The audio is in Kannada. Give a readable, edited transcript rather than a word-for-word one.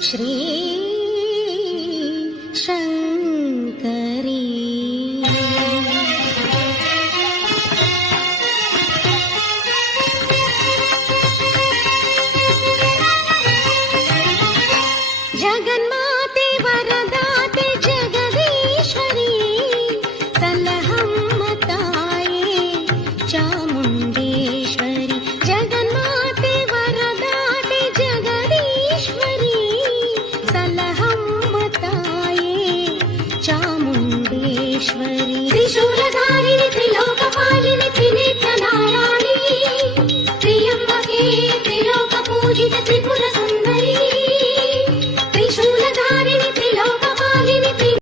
ಶ್ರೀ ಶಂಕರಿ ಜಗನ್ಮಾತೆ ವರದಾತೆ ಜಗದೀಶ್ವರಿ ಸಲಹಮ್ಮ ತಾಯೇ ಚಾಮುಂಡೇಶ್ವರಿ ಜಗನ್ಮಾತೆ ವರದಾತೆ ಜಗದೀಶ್ವರಿ ಸಲಹಮ್ಮ ತಾಯೇ ಚಾಮುಂಡೇಶ್ವರಿ